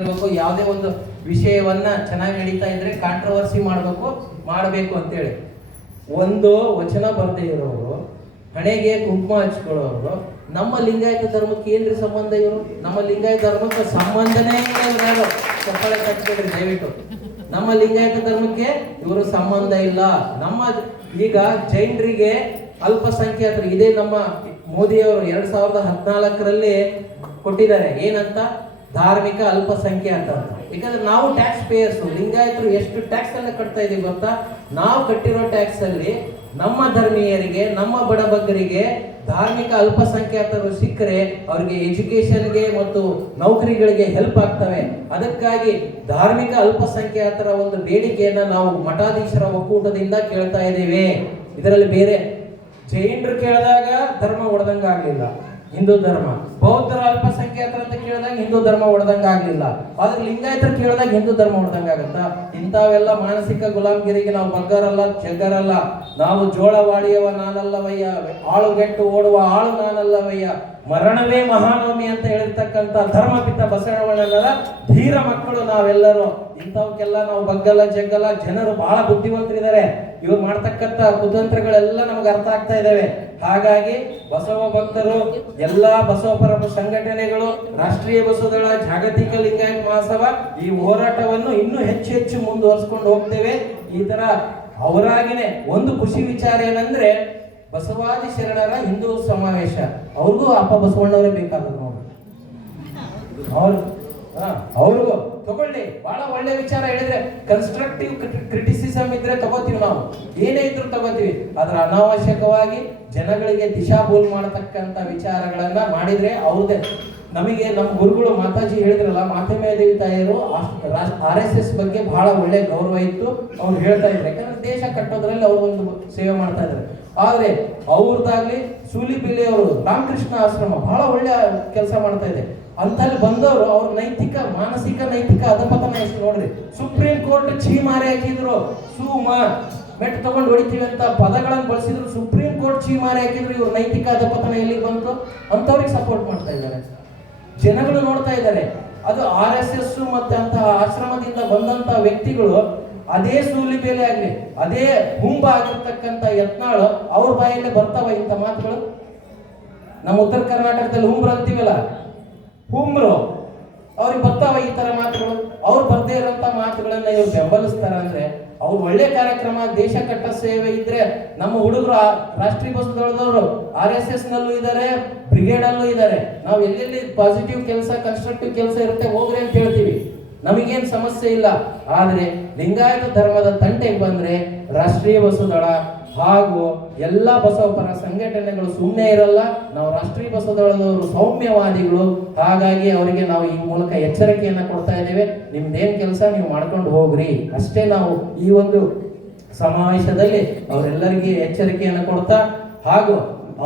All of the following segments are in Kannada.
ಯಾವುದೇ ಒಂದು ವಿಷಯವನ್ನ ಚೆನ್ನಾಗಿ ನಡೀತಾ ಇದ್ರೆ ಕಾಂಟ್ರವರ್ಸಿ ಮಾಡಬೇಕು ಅಂತೇಳಿ ಒಂದು ವಚನ ಬರ್ದೇ ಇರೋರು, ಹಣೆಗೆ ಕುಂಕುಮ ಹಚ್ಕೊಳ್ಳೋರು, ನಮ್ಮ ಲಿಂಗಾಯತ ಧರ್ಮಕ್ಕೆ ಏನ್ರಿ ಸಂಬಂಧ? ಇವರು ನಮ್ಮ ಲಿಂಗಾಯತ ಧರ್ಮಕ್ಕೆ ಸಂಬಂಧನೇ ಇಲ್ಲ. ಚಪ್ಪಳೆ ಕಟ್ಬೇಡ್ರಿ ದಯವಿಟ್ಟು. ನಮ್ಮ ಲಿಂಗಾಯತ ಧರ್ಮಕ್ಕೆ ಇವರು ಸಂಬಂಧ ಇಲ್ಲ. ನಮ್ಮ ಈಗ ಜೈನರಿಗೆ ಅಲ್ಪಸಂಖ್ಯಾತರು ಇದೆ. ನಮ್ಮ ಮೋದಿಯವರು 2014ರಲ್ಲಿ ಕೊಟ್ಟಿದ್ದಾರೆ ಏನಂತ, ಧಾರ್ಮಿಕ ಅಲ್ಪಸಂಖ್ಯಾತ ಅಂತ. ಯಾಕಂದ್ರೆ ನಾವು ಟ್ಯಾಕ್ಸ್ ಪೇಯರ್ಸ್, ಲಿಂಗಾಯತರು ಎಷ್ಟು ಟ್ಯಾಕ್ಸ್ ಎಲ್ಲ ಕಟ್ತಾ ಇದೀವಿ ಗೊತ್ತಾ? ನಾವು ಕಟ್ಟಿರೋ ಟ್ಯಾಕ್ಸ್ ಅಲ್ಲಿ ನಮ್ಮ ಧರ್ಮೀಯರಿಗೆ, ನಮ್ಮ ಬಡಬಗ್ಗರಿಗೆ, ಧಾರ್ಮಿಕ ಅಲ್ಪಸಂಖ್ಯಾತರು ಸಿಕ್ಕರೆ ಅವ್ರಿಗೆ ಎಜುಕೇಶನ್ಗೆ ಮತ್ತು ನೌಕರಿಗಳಿಗೆ ಹೆಲ್ಪ್ ಆಗ್ತವೆ. ಅದಕ್ಕಾಗಿ ಧಾರ್ಮಿಕ ಅಲ್ಪಸಂಖ್ಯಾತರ ಒಂದು ಬೇಡಿಕೆಯನ್ನ ನಾವು ಮಠಾಧೀಶರ ಒಕ್ಕೂಟದಿಂದ ಕೇಳ್ತಾ ಇದ್ದೇವೆ. ಇದರಲ್ಲಿ ಬೇರೆ ಜೈನರು ಕೇಳಿದಾಗ ಧರ್ಮ ಒಡೆದಂಗ ಆಗ್ಲಿಲ್ಲ, ಹಿಂದೂ ಧರ್ಮ. ಬೌದ್ಧರ ಅಲ್ಪಸಂಖ್ಯಾತರ ಅಂತ ಕೇಳಿದಾಗ ಹಿಂದೂ ಧರ್ಮ ಒಡೆದಂಗ ಆಗ್ಲಿಲ್ಲ. ಆದ್ರೆ ಲಿಂಗಾಯತರು ಕೇಳಿದಾಗ ಹಿಂದೂ ಧರ್ಮ ಒಡೆದಂಗ ಆಗತ್ತಾ? ಇಂಥವೆಲ್ಲ ಮಾನಸಿಕ ಗುಲಾಮಗಿರಿಗೆ ನಾವು ಬಗ್ಗರಲ್ಲ, ಜಗ್ಗರಲ್ಲ. ನಾವು ಜೋಳವಾಡಿಯವ ನಾನಲ್ಲವಯ್ಯ, ಆಳುಗೆಟ್ಟು ಓಡುವ ಆಳು ನಾನಲ್ಲವಯ್ಯ, ಮರಣವೇ ಮಹಾನವಮಿ ಅಂತ ಹೇಳಿರ್ತಕ್ಕಂಥ ಧರ್ಮಪಿತ ಬಸವಣ್ಣನವರ ಧೀರ ಮಕ್ಕಳು ನಾವೆಲ್ಲರೂ. ಇಂಥವಕ್ಕೆಲ್ಲ ನಾವು ಬಗ್ಗಲ್ಲ, ಜಗ್ಗಲ್ಲ. ಜನರು ಬಹಳ ಬುದ್ಧಿವಂತರಿದ್ದಾರೆ. ಇವ್ರು ಮಾಡ್ತಕ್ಕಂಥ ಕುತಂತ್ರಗಳೆಲ್ಲ ನಮ್ಗೆ ಅರ್ಥ ಆಗ್ತಾ ಇದಾವೆ. ಹಾಗಾಗಿ ಬಸವ ಭಕ್ತರು, ಎಲ್ಲಾ ಬಸವಪರ ಸಂಘಟನೆಗಳು, ರಾಷ್ಟ್ರೀಯ ಬಸವದಳ, ಜಾಗತಿಕ ಲಿಂಗಾಯತ ಮಹಾಸಭಾ ಈ ಹೋರಾಟವನ್ನು ಇನ್ನೂ ಹೆಚ್ಚು ಹೆಚ್ಚು ಮುಂದುವರಿಸಿಕೊಂಡು ಹೋಗ್ತೇವೆ. ಈ ತರ ಅವರಾಗಿನೇ ಒಂದು ಖುಷಿ ವಿಚಾರ ಏನಂದ್ರೆ, ಬಸವಾದಿ ಶರಣರ ಹಿಂದೂ ಸಮಾವೇಶ ಅವ್ರಿಗೂ ಅಪ್ಪ ಬಸವಣ್ಣವರೇ ಬೇಕಾದ್ರು ನೋಡಿ. ಅವ್ರಿಗೂ ತಗೊಳ್ಳಿ. ಬಹಳ ಒಳ್ಳೆ ವಿಚಾರ ಹೇಳಿದ್ರೆ, ಕನ್ಸ್ಟ್ರಕ್ಟಿವ್ ಕ್ರಿಟಿಸಿಸಮ್ ಇದ್ರೆ ತಗೋತೀವಿ, ನಾವು ಏನೇ ಇದ್ರು ತಗೋತೀವಿ. ಆದ್ರೆ ಅನಾವಶ್ಯಕವಾಗಿ ಜನಗಳಿಗೆ ದಿಶಾಭೂಲ್ ಮಾಡತಕ್ಕಂತ ವಿಚಾರಗಳನ್ನ ಮಾಡಿದ್ರೆ ಅವ್ರದೇ. ನಮಗೆ ನಮ್ಮ ಗುರುಗಳು ಮಾತಾಜಿ ಹೇಳಿದ್ರಲ್ಲ, ಮಾತೆಮೇದೇವಿ ತಾಯಿಯರು RSS ಬಗ್ಗೆ ಬಹಳ ಒಳ್ಳೆ ಗೌರವ ಇತ್ತು. ಅವ್ರು ಹೇಳ್ತಾ ಇದ್ರು, ಯಾಕಂದ್ರೆ ದೇಶ ಕಟ್ಟೋದ್ರಲ್ಲಿ ಅವ್ರು ಒಂದು ಸೇವೆ ಮಾಡ್ತಾ ಇದ್ದಾರೆ. ಆದ್ರೆ ಅವ್ರದ್ದಾಗ್ಲಿ ಸೂಲಿಬೆಲೆ ಅವರು ರಾಮಕೃಷ್ಣ ಆಶ್ರಮ ಬಹಳ ಒಳ್ಳೆ ಕೆಲಸ ಮಾಡ್ತಾ ಇದೆ. ಅಂತಲ್ಲಿ ಬಂದವರು ಅವ್ರ ಮಾನಸಿಕ ನೈತಿಕ ಅಧಪತನ ಎಷ್ಟು ನೋಡ್ರಿ. ಸುಪ್ರೀಂ ಕೋರ್ಟ್ ಚೀಮಾರಿ ಹಾಕಿದ್ರು, ಮೆಟ್ ತಗೊಂಡು ಹೊಡಿತೀವಿ ಅಂತ ಪದಗಳನ್ನು ಬಳಸಿದ್ರು. ಸುಪ್ರೀಂ ಕೋರ್ಟ್ ಚೀಮಾರಿ ಹಾಕಿದ್ರು. ಇವ್ರ ನೈತಿಕ ಅಧಪತನ ಎಲ್ಲಿಗೆ ಬಂತು? ಅಂತವ್ರಿಗೆ ಸಪೋರ್ಟ್ ಮಾಡ್ತಾ ಇದ್ದಾರೆ. ಜನಗಳು ನೋಡ್ತಾ ಇದ್ದಾರೆ. ಅದು RSS ಮತ್ತೆ ಅಂತಹ ಆಶ್ರಮದಿಂದ ಬಂದಂತ ವ್ಯಕ್ತಿಗಳು, ಅದೇ ಸೂಲಿಬೆಲೆ ಆಗ್ಲಿ, ಅದೇ ಹುಂಬ ಆಗಿರ್ತಕ್ಕಂಥ ಯತ್ನಾಳು ಅವ್ರ ಬಾಯಲ್ಲೇ ಬರ್ತಾವ ಇಂಥ ಮಾತುಗಳು. ನಮ್ಮ ಉತ್ತರ ಕರ್ನಾಟಕದಲ್ಲಿ ಹುಂಬ್ರು ಅಂತೀವಲ್ಲ, ಹುಂಬ್ರು ಅವ್ರಿಗೆ ಬರ್ತಾವ ಈ ತರ ಮಾತುಗಳು. ಅವ್ರು ಬರ್ದೇ ಇರೋಂತ ಮಾತುಗಳನ್ನ ಇವ್ರು ಬೆಂಬಲಿಸ್ತಾರ ಅಂದ್ರೆ ಅವ್ರು ಒಳ್ಳೆ ಕಾರ್ಯಕ್ರಮ, ದೇಶ ಕಟ್ಟ ಸೇವೆ ಇದ್ರೆ. ನಮ್ಮ ಹುಡುಗರು ರಾಷ್ಟ್ರೀಯ ಬಸವದಳದವರು RSS ನಲ್ಲೂ ಇದ್ದಾರೆ, ಬ್ರಿಗೇಡ್ ಅಲ್ಲೂ ಇದ್ದಾರೆ. ನಾವು ಎಲ್ಲೆಲ್ಲಿ ಪಾಸಿಟಿವ್ ಕೆಲಸ, ಕನ್ಸ್ಟ್ರಕ್ಟಿವ್ ಕೆಲಸ ಇರುತ್ತೆ ಹೋಗ್ರಿ ಅಂತ ಹೇಳ್ತೀವಿ, ನಮಗೇನ್ ಸಮಸ್ಯೆ ಇಲ್ಲ. ಆದ್ರೆ ಲಿಂಗಾಯತ ಧರ್ಮದ ತಂಟೆಗೆ ಬಂದ್ರೆ ರಾಷ್ಟ್ರೀಯ ಬಸವದಳ ಹಾಗೂ ಎಲ್ಲಾ ಬಸವಪರ ಸಂಘಟನೆಗಳು ಸುಮ್ಮನೆ ಇರಲ್ಲ. ನಾವು ರಾಷ್ಟ್ರೀಯ ಬಸವದಳದವರು ಸೌಮ್ಯವಾದಿಗಳು. ಹಾಗಾಗಿ ಅವರಿಗೆ ನಾವು ಈ ಮೂಲಕ ಎಚ್ಚರಿಕೆಯನ್ನ ಕೊಡ್ತಾ ಇದ್ದೇವೆ. ನಿಮ್ದೇನ್ ಕೆಲಸ ನೀವು ಮಾಡ್ಕೊಂಡು ಹೋಗ್ರಿ ಅಷ್ಟೇ. ನಾವು ಈ ಒಂದು ಸಮಾವೇಶದಲ್ಲಿ ಅವರೆಲ್ಲರಿಗೆ ಎಚ್ಚರಿಕೆಯನ್ನ ಕೊಡ್ತಾ, ಹಾಗೂ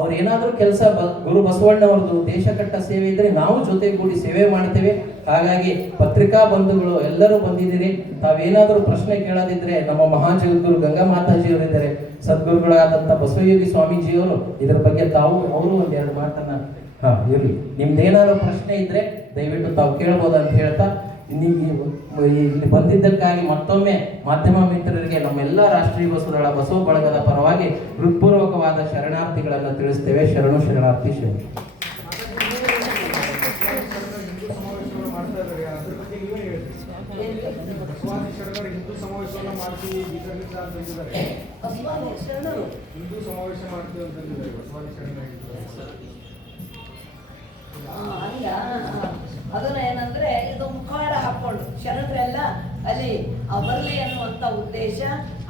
ಅವ್ರೇನಾದ್ರೂ ಕೆಲಸ ಗುರು ಬಸವಣ್ಣವ್ರದ್ದು ದೇಶ ಕಟ್ಟ ಸೇವೆ ಇದ್ರೆ ನಾವು ಜೊತೆಗೂಡಿ ಸೇವೆ ಮಾಡ್ತೇವೆ. ಹಾಗಾಗಿ ಪತ್ರಿಕಾ ಬಂಧುಗಳು ಎಲ್ಲರೂ ಬಂದಿದ್ದೀರಿ. ತಾವೇನಾದ್ರೂ ಪ್ರಶ್ನೆ ಕೇಳೋದಿದ್ರೆ ನಮ್ಮ ಮಹಾಜಗದ್ಗುರು ಗಂಗಾ ಮಾತಾಜಿಯವರಿದ್ದಾರೆ, ಸದ್ಗುರುಗಳಾದಂಥ ಬಸವಯೋಗಿ ಸ್ವಾಮೀಜಿಯವರು ಇದರ ಬಗ್ಗೆ ಅವರು ಒಂದೆರಡು ಮಾತನ್ನ ಇರಲಿ. ನಿಮ್ದೇನಾದ್ರು ಪ್ರಶ್ನೆ ಇದ್ರೆ ದಯವಿಟ್ಟು ತಾವು ಕೇಳ್ಬೋದು ಅಂತ ಹೇಳ್ತಾ, ಇಲ್ಲಿ ಬಂದಿದ್ದಕ್ಕಾಗಿ ಮತ್ತೊಮ್ಮೆ ಮಾಧ್ಯಮ ಮಿತ್ರರಿಗೆ ನಮ್ಮೆಲ್ಲ ರಾಷ್ಟ್ರೀಯ ಬಸವದಳ ಬಸವ ಬಳಗದ ಪರವಾಗಿ ಹೃತ್ಪೂರ್ವಕವಾದ ಶರಣಾರ್ಥಿಗಳನ್ನು ತಿಳಿಸ್ತೇವೆ. ಶರಣು ಶರಣಾರ್ಥಿ ಶರಣ. ಹಿಂದೂ ಸಮಾವೇಶವನ್ನ ಮಾಡ್ತೀವಿ, ಹಿಂದೂ ಸಮಾವೇಶ ಮಾಡ್ತೀವಿ ಅಂತಂದಿದ್ದಾರೆ ಬಸವಾದಿ ಶರಣರು. ಅಲ್ಲ, ಅದನ್ನ ಏನಂದ್ರೆ ಇದು ಮುಖವಾಡ ಹಾಕೊಂಡು ಶರಣರೆಲ್ಲ ಅಲ್ಲಿ ಬರಲಿ ಅನ್ನುವಂಥ ಉದ್ದೇಶ.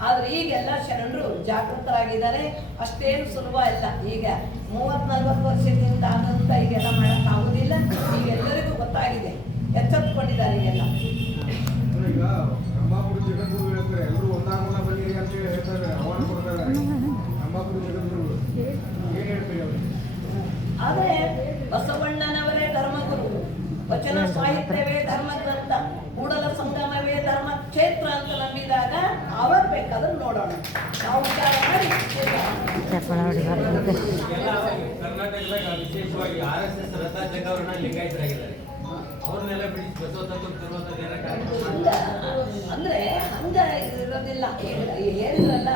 ಆದ್ರೆ ಈಗೆಲ್ಲ ಶರಣರು ಜಾಗೃತರಾಗಿದ್ದಾರೆ. ಅಷ್ಟೇನು ಸುಲಭ ಇಲ್ಲ. ಈಗ 30-40 ವರ್ಷದಿಂದ ಆದಂತ ಈಗೆಲ್ಲ ಮಾಡಕ್ ಆಗುದಿಲ್ಲ. ಈಗ ಎಲ್ಲರಿಗೂ ಗೊತ್ತಾಗಿದೆ, ಎಚ್ಚೆತ್ತುಕೊಂಡಿದ್ದಾರೆ ಈಗೆಲ್ಲ. ಈಗ ರಂಭಾಪುರ ಜಗದ್ಗುರು ಹೇಳ್ತಾರೆ, ಎಲ್ಲರೂ ಒಂದಾಗೋಣ ಬನ್ನಿರಿ ಅಂತ ಹೇಳ್ತಾರೆ, ಆಹ್ವಾನ ಕೊಡ್ತಾ ಇದ್ದಾರೆ ರಂಭಾಪುರ ಜಗದ್ಗುರು. ಏನ್ ಹೇಳ್ತೀವಿ ಅವರು? ಆದ್ರೆ ಬಸವಣ್ಣನವರೇ ಧರ್ಮಗುರು, ವಚನ ಸಾಹಿತ್ಯವೇ ಧರ್ಮ ಗ್ರಂಥ, ಕೂಡಲ ಸಂಗಮವೇ ಧರ್ಮ ಕ್ಷೇತ್ರ ಅಂತ ನಂಬಿದಾಗ ಅವರು ಬೇಕಾದ್ರೆ ನೋಡೋಣ. ನಾವು ವಿಚಾರ ಮಾಡಿ ಕರ್ನಾಟಕದಾಗ ವಿಶೇಷವಾಗಿ RSS ರಥ ಜಗವರಣ ಲಿಂಗಾಯತರಾಗಿದ್ದಾರೆ. ಅವ್ರನ್ನೆಲ್ಲ ಬಿಡಿಸಿ ಬಸವ ತತ್ವ ಅಂದ್ರೆ ಹಂಗ ಇರೋದಿಲ್ಲ. ಈಗ ಹೇಳಿದ್ರಲ್ಲ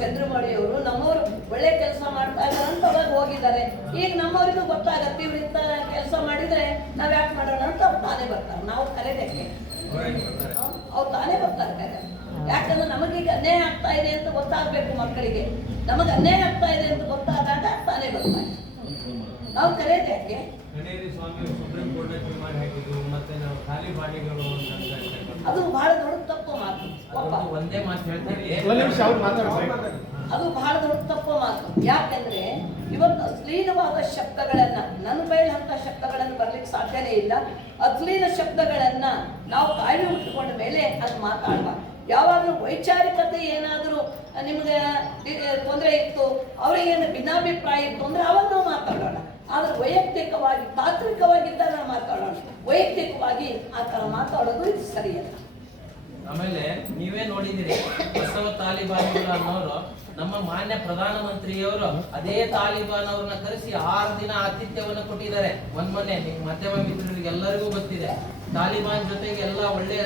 ಚಂದ್ರಮೌಳಿಯವರು, ನಮ್ಮವರು ಒಳ್ಳೆ ಕೆಲಸ ಮಾಡ್ತಾ ಇದ್ದಾರೆ ಅಂತ ಅವಾಗ ಹೋಗಿದ್ದಾರೆ. ಈಗ ನಮ್ಮವರಿಗೂ ಗೊತ್ತಾಗತ್ತೆ ಇವ್ರು ಇಂಥ ಕೆಲಸ ಮಾಡಿದ್ರೆ ನಾವ್ ಯಾಕೆ ಮಾಡೋಣ ಅಂತ ಅವ್ರು ತಾನೇ ಬರ್ತಾರೆ. ನಾವು ಕರೆದಕ್ಕೆ ಅವ್ರು ತಾನೇ ಬರ್ತಾರೆ ಕರೆ. ಯಾಕಂದ್ರೆ ನಮಗೀಗ ಅನ್ಯಾಯ ಆಗ್ತಾ ಇದೆ ಅಂತ ಗೊತ್ತಾಗ್ಬೇಕು ಮಕ್ಕಳಿಗೆ. ನಮಗೆ ಅನ್ಯಾಯ ಆಗ್ತಾ ಇದೆ ಅಂತ ಗೊತ್ತಾದಾಗ ತಾನೇ ಬರ್ತಾರೆ. ನಾವು ಕರೆಯೋದು ಯಾಕೆ? ಸ್ವಾಮಿ ಸುಪ್ರೀಂ ಕೋರ್ಟ್ ಮಾಡಿ ಹಾಕಿದ್ರು, ಮತ್ತೆ ನಾವು ಖಾಲಿ ಬಾಡಿಗಳು ಅದು ಬಹಳ ದೊಡ್ಡ ತಪ್ಪು ಮಾತು. ಒಂದೇ ಮಾತು ಹೇಳ್ತೀವಿ, ಅದು ಬಹಳ ದೊಡ್ಡ ತಪ್ಪು ಮಾತು. ಯಾಕೆಂದ್ರೆ ಇವತ್ತು ಅಶ್ಲೀಲವಾದ ಶಬ್ದಗಳನ್ನ, ನನ್ನ ಬಯಲು ಅಂತ ಶಬ್ದಗಳನ್ನು ಬರ್ಲಿಕ್ಕೆ ಸಾಧ್ಯನೇ ಇಲ್ಲ. ಅಶ್ಲೀಲ ಶಬ್ದಗಳನ್ನ ನಾವು ಕಾಯ್ದೆ ಉಟ್ಟುಕೊಂಡ ಮೇಲೆ ಅದು ಮಾತಾಡುವ. ಯಾವಾಗಲೂ ವೈಚಾರಿಕತೆ ಏನಾದರೂ ನಿಮ್ಗೆ ತೊಂದರೆ ಇತ್ತು, ಅವರಿಗೇನು ಭಿನ್ನಾಭಿಪ್ರಾಯ ಇತ್ತು ಅಂದ್ರೆ ಅವಾಗ ನಾವು ಮಾತಾಡೋಣ. ಆದ್ರೆ ವೈಯಕ್ತಿಕವಾಗಿ ತಾತ್ವಿಕವಾಗಿದ್ದಾಗ ನಾವು ಮಾತಾಡೋಣ. ವೈಯಕ್ತಿಕವಾಗಿ ಆ ಥರ ಮಾತಾಡೋದು ಇದು ಸರಿಯಲ್ಲ. ಆಮೇಲೆ ನೀವೇ ನೋಡಿದಿರಿ, ಬಸವ ತಾಲಿಬಾನಿಗಳು ಅನ್ನೋರು ನಮ್ಮ ಮಾನ್ಯ ಪ್ರಧಾನಮಂತ್ರಿಯವರು ಅದೇ ತಾಲಿಬಾನ್ ಅವ್ರನ್ನ ಕರೆಸಿ 6 ದಿನ ಆತಿಥ್ಯವನ್ನು ಕೊಟ್ಟಿದ್ದಾರೆ. ಮೊನ್ನೆ ಮಾಧ್ಯಮ ಮಿತ್ರರಿಗೆ ಎಲ್ಲರಿಗೂ ಗೊತ್ತಿದೆ. ತಾಲಿಬಾನ್ ಜೊತೆಗೆ ಎಲ್ಲ ಒಳ್ಳೆ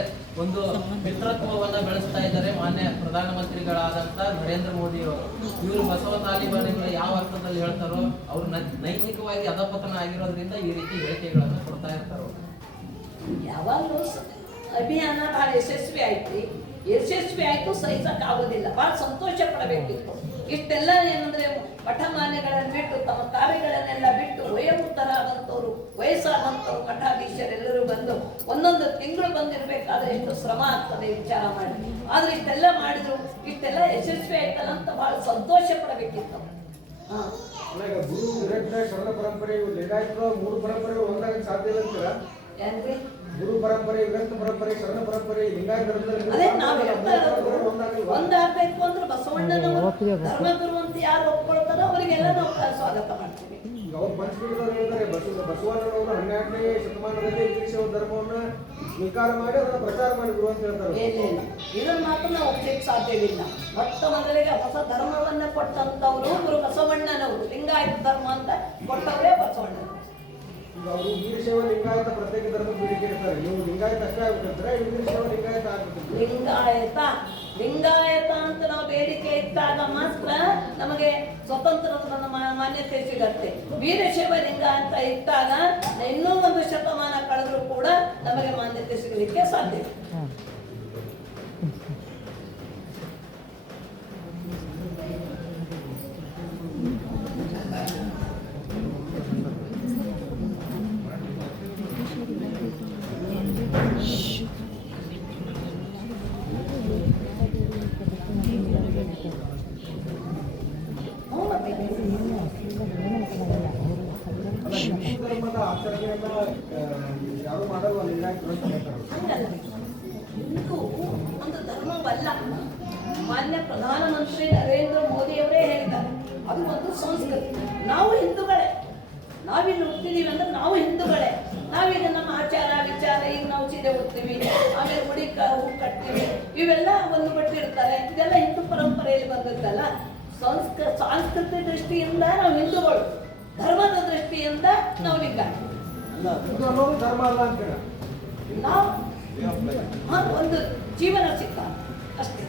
ಒಂದು ಮಿತ್ರತ್ವವನ್ನ ಬೆಳೆಸ್ತಾ ಇದ್ದಾರೆ ಮಾನ್ಯ ಪ್ರಧಾನಮಂತ್ರಿಗಳಾದಂತ ನರೇಂದ್ರ ಮೋದಿ ಅವರು. ಇವರು ಬಸವ ತಾಲಿಬಾನಿಗಳು ಯಾವ ಅರ್ಥದಲ್ಲಿ ಹೇಳ್ತಾರೋ, ಅವ್ರು ನೈತಿಕವಾಗಿ ಅಧಪತನ ಆಗಿರೋದ್ರಿಂದ ಈ ರೀತಿ ಹೇಳಿಕೆಗಳನ್ನು ಕೊಡ್ತಾ ಇರ್ತಾರೋ. ಯಾವಾಗಲೂ ಅಭಿಯಾನ ಬಹಳ ಯಶಸ್ವಿ ಆಯ್ತು, ಸಹಿಸಕ್ ಆಗೋದಿಲ್ಲ. ಬಹಳ ಸಂತೋಷ ಪಡಬೇಕಿತ್ತು. ಇಷ್ಟೆಲ್ಲ ಏನಂದ್ರೆ ಮಠಮಾನ್ಯಗಳನ್ನು ಬಿಟ್ಟು, ತಮ್ಮ ಕಾರ್ಯಗಳನ್ನೆಲ್ಲ ಬಿಟ್ಟು, ವಯೋವೃತ್ತರಾದಂಥವ್ರು, ವಯಸ್ಸಾದಂಥವ್ರು, ಮಠಾಧೀಶರೆಲ್ಲರೂ ಬಂದು ಒಂದೊಂದು ತಿಂಗಳು ಬಂದಿರ್ಬೇಕಾದ್ರೆ ಎಷ್ಟು ಶ್ರಮ ಆಗ್ತದೆ ವಿಚಾರ ಮಾಡಿ. ಆದ್ರೆ ಇಷ್ಟೆಲ್ಲ ಮಾಡಿದ್ರು, ಇಷ್ಟೆಲ್ಲ ಯಶಸ್ವಿ ಆಯ್ತಲ್ಲ ಅಂತ ಬಹಳ ಸಂತೋಷ ಪಡಬೇಕಿತ್ತು. ಗುರು ವಿರಕ್ತ ಶರಣ ಪರಂಪರೆ, ಲಿಂಗಾಯತರು 3 ಪರಂಪರೆಗಳು ಒಂದಾಗಕ್ಕೆ ಸಾಧ್ಯ ಇಲ್ಲ. ಏನ್ರಿ? ಗುರು ಪರಂಪರೆ, ವಿರಕ್ತ ಪರಂಪರೆ, ಶರಣ ಪರಂಪರೆ, ಲಿಂಗಾಯತ ಅದೇ ನಾವು ಹೇಳ್ತಾ ಇರೋದು. ಒಂದಾಗಬೇಕು ಅಂದ್ರೆ ಬಸವಣ್ಣನವರು ಧರ್ಮಗುರು ಅಂತ ಯಾರು ಒಪ್ಕೊಳ್ತಾರೋ ಅವರಿಗೆಲ್ಲ ನಾವು ಸ್ವಾಗತ ಮಾಡ್ತೀವಿ. ಅವ್ರು ಪಂಚಪೀಠದವ್ರು ಹೇಳ್ತಾರೆ, ಬಸವಣ್ಣನವರು 12ನೇ ಶತಮಾನದಲ್ಲಿ ಇಂಗ್ಲಿಷ್ ಧರ್ಮವನ್ನ ಸ್ವೀಕಾರ ಮಾಡಿ ಅದನ್ನ ಪ್ರಚಾರ ಮಾಡಿದ್ರು ಅಂತ ಹೇಳ್ತಾರೆ. ಏನಿಲ್ಲ, ಇದನ್ನ ಮಾತ್ರ ನಾವು ಒಪ್ಲಿಕ್ಕೆ ಸಾಧ್ಯವಿಲ್ಲ. ಮೊಟ್ಟ ಮೊದಲಿಗೆ ಹೊಸ ಧರ್ಮವನ್ನ ಕೊಟ್ಟಂತವ್ರು ಗುರು ಬಸವಣ್ಣನವರು. ಲಿಂಗಾಯತ ಧರ್ಮ ಅಂತ ಕೊಟ್ಟವರೇ ಬಸವಣ್ಣನವರು. ಈಗ ಅವರು ವೀರಶೈವ ಲಿಂಗಾಯತ ಪ್ರತ್ಯೇಕ ಧರ್ಮ ಬೇಡಿಕೆ ಇರ್ತಾರೆ. ನೀವು ಲಿಂಗಾಯತ ಅಷ್ಟೇ ಆಗ್ಬಿಟ್ಟಿದ್ರೆ ವೀರಶೈವ ಲಿಂಗಾಯತ ಆಗ್ಬಿಟ್ಟಿದ್ರೆ ಲಿಂಗಾಯತ ಅಂತ ನಾವು ಬೇಡಿಕೆ ಇಟ್ಟಾಗ ಮಾತ್ರ ನಮಗೆ ಸ್ವತಂತ್ರದ ಮಾನ್ಯತೆ ಸಿಗತ್ತೆ. ವೀರಶೈವ ಲಿಂಗ ಅಂತ ಇಟ್ಟಾಗ ಇನ್ನೂ 1 ಶತಮಾನ ಕಳೆದ್ರೂ ಕೂಡ ನಮಗೆ ಮಾನ್ಯತೆ ಸಿಗಲಿಕ್ಕೆ ಸಾಧ್ಯ. ಧರ್ಮದ ಆಚರಣೆಯನ್ನ ಯಾರು ಮಾಡಲ್ಲ ಲಿಂಗಾಯತರು ಅಂತ ಹೇಳ್ತಾರೆ. ಹಂಗಲ್ಲ, ಹಿಂದೂ ಒಂದು ಧರ್ಮವಲ್ಲ. ಮಾನ್ಯ ಪ್ರಧಾನಮಂತ್ರಿ ನರೇಂದ್ರ ಮೋದಿಯವರೇ ಹೇಳಿದ್ದಾರೆ, ಅದು ಒಂದು ಸಂಸ್ಕೃತಿ. ನಾವು ಹಿಂದೂಗಳೇ, ನಾವಿಲ್ಲಿ ಹುಟ್ಟಿದೀವಿ ಅಂದ್ರೆ ನಾವು ಹಿಂದೂಗಳೇ. ನಾವೀಗ ನಮ್ಮ ಆಚಾರ ವಿಚಾರ, ಈಗ ನಾವು ಸೀರೆ ಉಡ್ತೀವಿ, ಆಮೇಲೆ ಹೂ ಕಟ್ತೀವಿ, ಇವೆಲ್ಲ ಒಂದು ಬಿಟ್ಟಿರ್ತಾರೆ. ಇದೆಲ್ಲ ಹಿಂದೂ ಪರಂಪರೆಯಲ್ಲಿ ಬಂದದ್ದಲ್ಲ. ಸಾಂಸ್ಕೃತಿಕ ದೃಷ್ಟಿಯಿಂದ ನಾವು ಹಿಂದೂಗಳು, ಧರ್ಮದ ದೃಷ್ಟಿಯಿಂದ ನಾವು ಲಿಂಗಾಯತ. ಇದು ಅನ್ನೋದು ಧರ್ಮ ಅಲ್ಲ ಅಂತೀರ? ನಾವು ಒಂದು ಜೀವನ ಸಿಕ್ಕ ಅಷ್ಟೇ.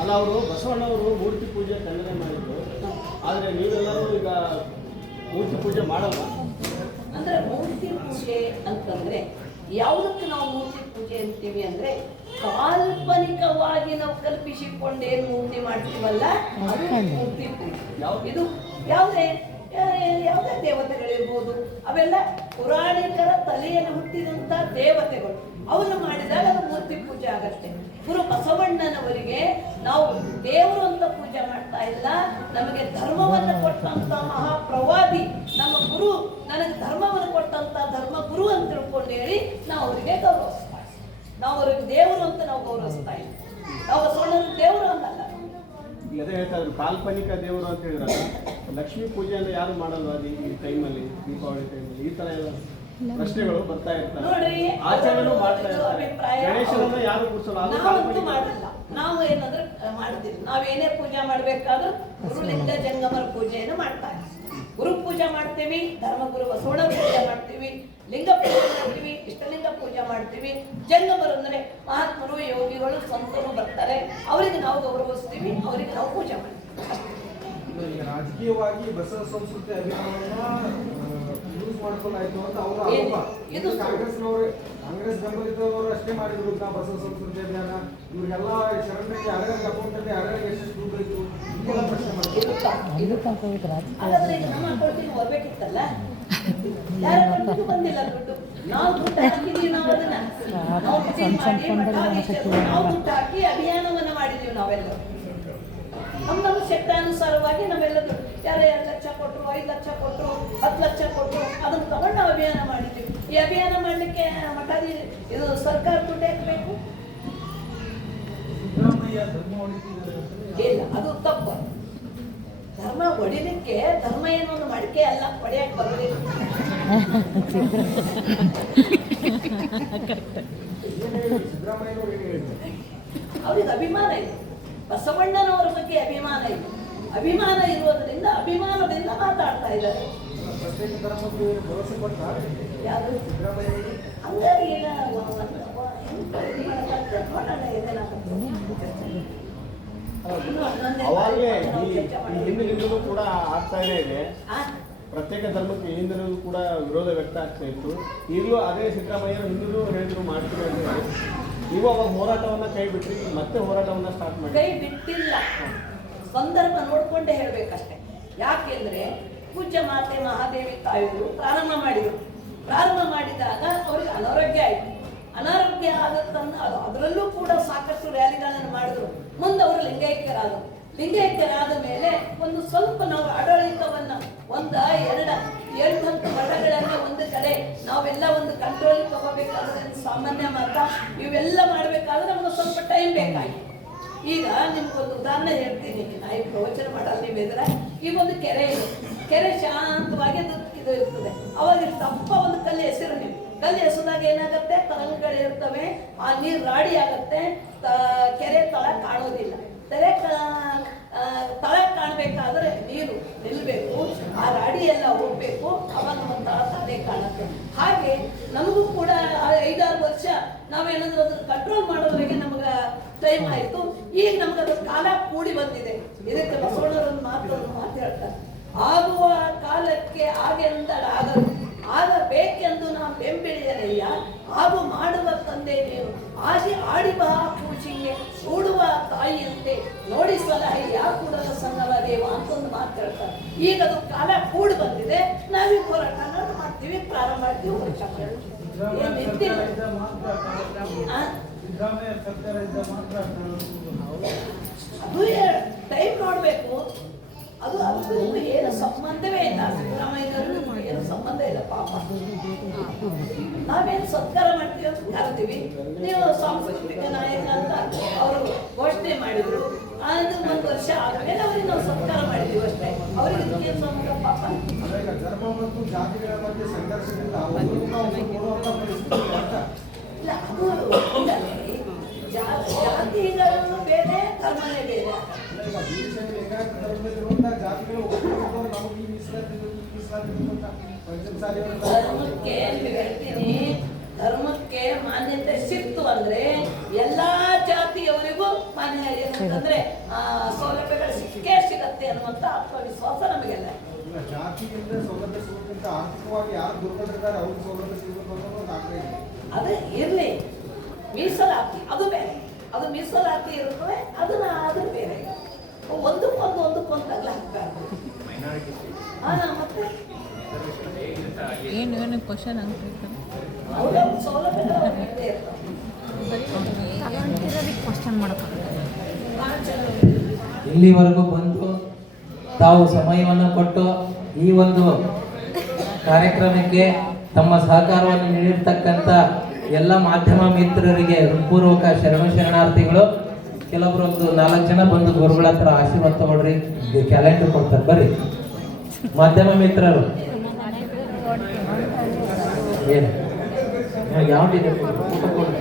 ಅಲ್ಲ, ಅವರು ಬಸವಣ್ಣವರು ಮೂರ್ತಿ ಪೂಜೆ ಖಂಡನೆ ಮಾಡಿದ್ರು. ಆದರೆ ನೀವೆಲ್ಲರೂ ಈಗ ಮೂರ್ತಿ ಪೂಜೆ ಮಾಡಲ್ಲ. ಅಂದ್ರೆ ಮೂರ್ತಿ ಪೂಜೆ ಅಂತಂದ್ರೆ ಯಾವುದಕ್ಕೆ ನಾವು ಮೂರ್ತಿ ಪೂಜೆ ಅಂತೀವಿ ಅಂದ್ರೆ, ಕಾಲ್ಪನಿಕವಾಗಿ ನಾವು ಕಲ್ಪಿಸಿಕೊಂಡೇನು ಮೂರ್ತಿ ಮಾಡ್ತೀವಲ್ಲ ಅದು ಮೂರ್ತಿ ಪೂಜೆ. ಇದು ಯಾವುದೇ ದೇವತೆಗಳಿರ್ಬೋದು, ಅವೆಲ್ಲ ಪುರಾಣಿಕರ ತಲೆಯಲ್ಲಿ ಹುಟ್ಟಿದಂತ ದೇವತೆಗಳು. ಅವನ್ನ ಮಾಡಿದಾಗ ಅದು ಮೂರ್ತಿ ಪೂಜೆ ಆಗತ್ತೆ. ಗುರು ಬಸವಣ್ಣನವರಿಗೆ ನಾವು ದೇವರು ಅಂತ ಪೂಜೆ ಮಾಡ್ತಾ ಇಲ್ಲ, ನಮಗೆ ಧರ್ಮವನ್ನು ಕೊಟ್ಟಂತ ಮಹಾಪ್ರವಾದಿ ನಮ್ಮ ಗುರು, ನನಗೆ ಧರ್ಮವನ್ನು ಕೊಟ್ಟಂತ ಧರ್ಮ ಗುರು ಅಂತ ತಿಳ್ಕೊಂಡು ಹೇಳಿ ನಾವು ಅವರಿಗೆ ಗೌರವಿಸ್ತಾ ಇದ್ದೀವಿ. ನಾವು ಅವ್ರಿಗೆ ದೇವರು ಅಂತ ನಾವು ಗೌರವಿಸ್ತಾ ಇದ್ದೀವಿ. ನಾವು ಬಸವಣ್ಣನ ದೇವರು ಅಂತಲ್ಲ. ಅದೇ ಹೇಳ್ತಾ ಇದ್ರು, ಕಾಲ್ಪನಿಕ ದೇವರು ಅಂತ ಹೇಳಿದ್ರಲ್ಲ, ಲಕ್ಷ್ಮೀ ಪೂಜೆಯನ್ನು ಯಾರು ಮಾಡಲ್ವಾ ಈ ಟೈಮಲ್ಲಿ, ದೀಪಾವಳಿ ಟೈಮಲ್ಲಿ? ಈ ತರ ಎಲ್ಲ ಪ್ರಶ್ನೆಗಳು ಬರ್ತಾ ಇರ್ತಾರೆ. ನೋಡ್ರಿ, ಆಚರಣೆ ಮಾಡ್ತಾ ಇರ್ತಾರೆ. ಗಣೇಶನನ್ನ ಯಾರು ಕೂರಿಸಲ್ಲ, ನಾವಂತೂ ಮಾಡಲ್ಲ. ನಾವು ಏನಂದ್ರೆ ಮಾಡುದಿಲ್ಲ. ನಾವೇನೇ ಪೂಜೆ ಮಾಡ್ಬೇಕಾದ್ರೂ ಗುರುಲಿಂಗ ಜಂಗಮರ ಪೂಜೆಯನ್ನು ಮಾಡ್ತಾ ಇದ್ದೀವಿ. ಗುರು ಪೂಜೆ ಮಾಡ್ತೀವಿ, ಧರ್ಮಗುರು ಬಸವಣ್ಣ ಪೂಜೆ ಮಾಡ್ತೀವಿ, ಲಿಂಗ ಪೂಜೆ ಮಾಡ್ತೀವಿ, ಇಷ್ಟಲಿಂಗ ಪೂಜೆ ಮಾಡ್ತೀವಿ. ಜಂಗಮರು ಅಂದರೆ ಮಹಾತ್ಮರು, ಯೋಗಿಗಳು, ಸಂತರು ಬರ್ತಾರೆ, ಅವರಿಗೆ ನಾವು ಗೌರವಿಸ್ತೀವಿ, ಅವರಿಗೆ ನಾವು ಪೂಜೆ ಮಾಡ್ತೀವಿ. ಈಗ ರಾಜಕೀಯವಾಗಿ ಬಸವ ಸಂಸ್ಕೃತಿ ಅಭಿಯಾನವನ್ನ ಯೂಸ್ ಮಾಡ್ಕೊಳ್ಳಾಯ್ತು ಅಂತ ಅವರ ಆರೋಪ. ಇದು ಕಾಂಗ್ರೆಸ್ ಬೆಂಬಲಿತವರು ಅಷ್ಟೇ ಮಾಡಿದ್ರು ಬಸವ ಸಂಸ್ಕೃತಿ ಅಭಿಯಾನ. ಇವ್ರಿಗೆಲ್ಲ ಶರಣರಿಗೆ ಯಾರ್ಯಾರಿಗೆ ಅಕೌಂಟಲ್ಲಿ ಯಾರ್ಯಾರಿಗೆ ಎಷ್ಟು ದುಡ್ಡು ಬೇಕು ಇದೆಲ್ಲ ಪ್ರಶ್ನೆ ಮಾಡ್ತಾರೆ. ಹಾಗಾದ್ರೆ ಈಗ ನಮ್ಮ ಅಕೌಂಟಿಗೆ ಬರ್ಬೇಕಿತ್ತಲ್ಲ, ಯಾರ ಅಕೌಂಟಿಗೂ ಬಂದಿಲ್ಲ ದುಡ್ಡು. ನಾವು ದುಡ್ಡು ಹಾಕಿದೀವಿ, ನಾವು ಅದನ್ನ ನಾವು ಬಿಡಿ ಮಾಡಿ ಮಠಾಧೀಶರು ನಾವು ದುಡ್ಡು ಹಾಕಿ ಅಭಿಯಾನವನ್ನ ಮಾಡಿದೀವಿ ನಾವೆಲ್ಲರೂ. ನಮ್ಮ ಶಕ್ತಾನುಸಾರವಾಗಿ ನಾವೆಲ್ಲರೂ ಯಾರು 2 ಲಕ್ಷ ಕೊಟ್ಟರು, 5 ಲಕ್ಷ ಕೊಟ್ಟರು, 10 ಲಕ್ಷ ಕೊಟ್ಟರು, ಅದನ್ನು ತಗೊಂಡು ನಾವು ಅಭಿಯಾನ ಮಾಡಿದ್ದೀವಿ. ಈ ಅಭಿಯಾನ ಮಾಡಲಿಕ್ಕೆ ಮಠಾಧಿ ಇದು ಸರ್ಕಾರ ದುಡ್ಡು ಹಾಕಬೇಕು ಇಲ್ಲ, ಅದು ತಪ್ಪು. ಧರ್ಮ ಹೊಡಿಲಿಕ್ಕೆ ಧರ್ಮ ಏನೋ ಒಂದು ಮಡಿಕೆ ಅಲ್ಲ, ಹೊಡೆಯಕ್ಕೆ ಬರೋದಿಲ್ಲ. ಅವ್ರಿಗೆ ಅಭಿಮಾನ ಇದೆ, ಬಸವಣ್ಣನವರ ಬಗ್ಗೆ ಅಭಿಮಾನ ಇದೆ. ಅಭಿಮಾನ ಇರುವುದರಿಂದ ಅಭಿಮಾನದಿಂದ ಮಾತಾಡ್ತಾ ಇದ್ದಾರೆ. ಯಾರು ಹಂಗಾಗಿ ಈಗ ಅವಾಗಲೇ ಹಿಂದಿನಿಂದಲೂ ಕೂಡ ಆಗ್ತಾನೆ ಇದೆ. ಪ್ರತ್ಯೇಕ ಧರ್ಮಕ್ಕೆ ಹಿಂದಿನೂ ಕೂಡ ವಿರೋಧ ವ್ಯಕ್ತ ಆಗ್ತಾ ಇತ್ತು. ಈಗಲೂ ಅದೇ ಸಿದ್ದರಾಮಯ್ಯರು ಹಿಂದಿನೂ ಹೇಳಿದ್ರು ಮಾಡ್ತೀವಿ ಅಂತ ಹೇಳಿ ನೀವು ಅವಾಗ ಹೋರಾಟವನ್ನ ಕೈ ಬಿಟ್ರಿ, ಮತ್ತೆ ಹೋರಾಟವನ್ನ ಸ್ಟಾರ್ಟ್ ಮಾಡಿ. ಕೈ ಬಿಟ್ಟಿಲ್ಲ, ಸಂದರ್ಭ ನೋಡ್ಕೊಂಡೇ ಹೇಳ್ಬೇಕಷ್ಟೆ. ಯಾಕೆಂದ್ರೆ ಪೂಜ್ಯ ಮಾತೆ ಮಹಾದೇವಿ ತಾಯಿಯವರು ಪ್ರಾರಂಭ ಮಾಡಿದರು. ಪ್ರಾರಂಭ ಮಾಡಿದಾಗ ಅವ್ರಿಗೆ ಅನಾರೋಗ್ಯ ಆಯಿತು. ಅನಾರೋಗ್ಯ ಆದತ್ತನ್ನ ಅದರಲ್ಲೂ ಕೂಡ ಸಾಕಷ್ಟು ರ್ಯಾಲಿಗಳನ್ನು ಮಾಡಿದ್ರು. ಮುಂದೆ ಅವರು ಲಿಂಗೈಕ್ಯರಾದರು. ಲಿಂಗೈಕ್ಯರಾದ ಮೇಲೆ ಒಂದು ಸ್ವಲ್ಪ ನಾವು ಆಡಳಿತವನ್ನ 1, 2, 8 ಮಠಗಳಲ್ಲಿ ಒಂದು ಕಡೆ ನಾವೆಲ್ಲ ಒಂದು ಕಂಟ್ರೋಲ್ ತಗೋಬೇಕಾದ್ರೆ ಸಾಮಾನ್ಯ ಮಾತ ಇವೆಲ್ಲ ಮಾಡಬೇಕಾದ್ರೆ ನಮ್ಗೆ ಸ್ವಲ್ಪ ಟೈಮ್ ಬೇಕಾಗಿತ್ತು. ಈಗ ನಿಮ್ಗೊಂದು ಉದಾಹರಣೆ ಹೇಳ್ತೀನಿ, ನಾ ಈ ಪ್ರವಚನ ಮಾಡಲ್ಲ ನೀವಿದ್ರೆ, ಈಗ ಒಂದು ಕೆರೆ ಇದೆ, ಕೆರೆ ಶಾಂತವಾಗಿ ಇದು ಇರ್ತದೆ. ಅವಾಗ ತಪ್ಪ ಒಂದು ಕಲ್ಲು ಹೆಸರು ನೀವು ಕಲ್ಲು ಎಸೆದಾಗ ಏನಾಗುತ್ತೆ, ತರಂಗಗಳು ಇರ್ತವೆ, ಆ ನೀರು ರಾಡಿ ಆಗುತ್ತೆ, ಕೆರೆ ತಳ ಕಾಣೋದಿಲ್ಲ. ತಳ ಕಾಣಬೇಕಾದ್ರೆ ನೀರು ನಿಲ್ಲಬೇಕು, ಆ ರಾಡಿ ಎಲ್ಲ ಹೋಗ್ಬೇಕು, ಅವಾಗ ನಮ್ಮ ತಲೆ ಕಾಣುತ್ತೆ. ಹಾಗೆ ನಮಗೂ ಕೂಡ 5-6 ವರ್ಷ ನಾವೇನಾದ್ರೂ ಅದ್ರ ಕಂಟ್ರೋಲ್ ಮಾಡೋದ್ರಿಗೆ ನಮ್ಗೆ ಟೈಮ್ ಆಯಿತು. ಈಗ ನಮ್ಗೆ ಅದ್ರ ಕಾಲ ಕೂಡಿ ಬಂದಿದೆ. ಇದಕ್ಕೆ ಬಸವಣ್ಣರೊಂದು ಮಾತು ಹೇಳ್ತಾರೆ, ಆಗುವ ಕಾಲಕ್ಕೆ ಆಗದು, ಆಗಬೇಕೆಂದು ನಾವು ಬೆಂಬೆಳೆಯಲಯ್ಯ, ಹಾಗೂ ಮಾಡುವ ತಂದೆ ನೀನು, ಆಡಿ ಬಾ ಪೂಜಿಗೆ ಕೂಡುವ ತಾಯಿಯಂತೆ ನೋಡಿ ಸಲಹೆಯ ಕೂಡಲ ಸನ್ನವ ದೇವ ಅಂತ ಒಂದು ಮಾತು ಹೇಳ್ತಾರೆ. ಈಗ ಅದು ಕಾಲ ಕೂಡಿ ಬಂದಿದೆ, ನಾವೀಗ ಹೋರಾಟ ಮಾಡ್ತೀವಿ, ಪ್ರಾರಂಭ ಮಾಡ್ತೀವಿ, ವರ್ಷ ಅದು ಟೈಮ್ ನೋಡ್ಬೇಕು. ಅದು ಏನು ಸಂಬಂಧವೇ ಇಲ್ಲ, ಸಿದ್ದರಾಮಯ್ಯನವ್ರಿಗೂ ಏನು ಸಂಬಂಧ ಇಲ್ಲ. ಪಾಪ ನಾವೇನು ಸತ್ಕಾರ ಮಾಡ್ತೀವಿ ಅಂತ ಕರಿತೀವಿ, ನೀವು ಸಾಂಸ್ಕೃತಿಕ ನಾಯಕ ಅಂತ ಅವರು ಘೋಷಣೆ ಮಾಡಿದ್ರು. ಅದು 1 ವರ್ಷ ಆದ್ಮೇಲೆ ಅವ್ರಿಗೆ ನಾವು ಸತ್ಕಾರ ಮಾಡಿದೀವಿ ಅಷ್ಟೇ. ಅವರಿಗೆ ಏನು ಸಂಬಂಧ ಪಾಪ. ಧರ್ಮ ಮತ್ತು ಜಾತಿಗಳ ಮಧ್ಯೆ ಸಂಘರ್ಷದಿಂದ ಇಲ್ಲ, ಅದು ಜಾತಿಗಳು ಬೇರೆ, ಧರ್ಮನೇ ಬೇರೆ. ಧರ್ಮಕ್ಕೆ ಹೇಳ್ತೀನಿ, ಧರ್ಮಕ್ಕೆ ಮಾನ್ಯತೆ ಸಿಕ್ತು ಅಂದ್ರೆ ಎಲ್ಲಾ ಜಾತಿಯವರಿಗೂ ಮಾನ್ಯ ಏನಂತಂದ್ರೆ ಸೌಲಭ್ಯಗಳು ಸಿಕ್ಕೇ ಸಿಗತ್ತೆ ಅನ್ನುವಂತ ಆತ್ಮವಿಶ್ವಾಸ ನಮಗೆಲ್ಲ. ಜಾತಿಯಿಂದ ಸೌಲಭ್ಯ ಸಿಗೋಕ್ಕಿಂತ ಆರ್ಥಿಕವಾಗಿ ಯಾರು ದುರ್ಬಲರಿದ್ದಾರೆ ಅವ್ರಿಗೆ ಸೌಲಭ್ಯ ಸಿಗಬೇಕು ಅನ್ನೋದು ಆಗ್ರಹ. ಅದು ಇರ್ಲಿ, ಮೀಸಲಾತಿ ಅದು ಬೇರೆ, ಅದು ಮೀಸಲಾತಿ ಇರುತ್ತವೆ, ಅದು ಬೇರೆ. ಒಂದಕ್ಕೊಂದು ತಗಲ ಹಾಕ್ಬಾರ್ದು. ಮತ್ತೆ ಏನು ಕ್ವಶನ್ ಅಂತ ಸೌಲಭ್ಯಗಳು ಕ್ವಶನ್ ಮಾಡಕ್ಕೆ ಇಲ್ಲಿವರೆಗೂ ಬಂದು ತಾವು ಸಮಯವನ್ನು ಕೊಟ್ಟು ಈ ಒಂದು ಕಾರ್ಯಕ್ರಮಕ್ಕೆ ತಮ್ಮ ಸಹಕಾರವನ್ನು ನೀಡಿರ್ತಕ್ಕಂಥ ಎಲ್ಲ ಮಾಧ್ಯಮ ಮಿತ್ರರಿಗೆ ಹೃತ್ಪೂರ್ವಕ ಶರಣಾರ್ಥಿಗಳು. ಕೆಲವರು ಒಂದು 4 ಜನ ಬಂದು ಗುರುಗಳ ಹತ್ರ ಆಶೀರ್ವಾದ ತಗೊಳ್ರಿ, ಕ್ಯಾಲೆಂಡರ್ ಕೊಡ್ತಾರೆ. ಬರ್ರಿ ಮಾಧ್ಯಮ ಮಿತ್ರರು, ಏನು ಯಾವ್ದಿದೆ ಫೋಟೋ ಕೊಡ್ರಿ,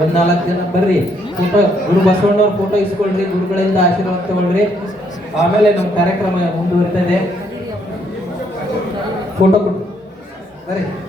ಒಂದು 4 ಜನ ಬರ್ರಿ, ಫೋಟೋ ಗುರು ಬಸವಣ್ಣವ್ರ ಫೋಟೋ ಇಸ್ಕೊಳ್ರಿ, ಗುರುಗಳಿಂದ ಆಶೀರ್ವಾದ ತಗೊಳ್ರಿ. ಆಮೇಲೆ ನಮ್ಮ ಕಾರ್ಯಕ್ರಮ ಮುಂದುವರಿತದೆ. ಫೋಟೋ ಕೊಟ್ಟು ಬರ್ರಿ.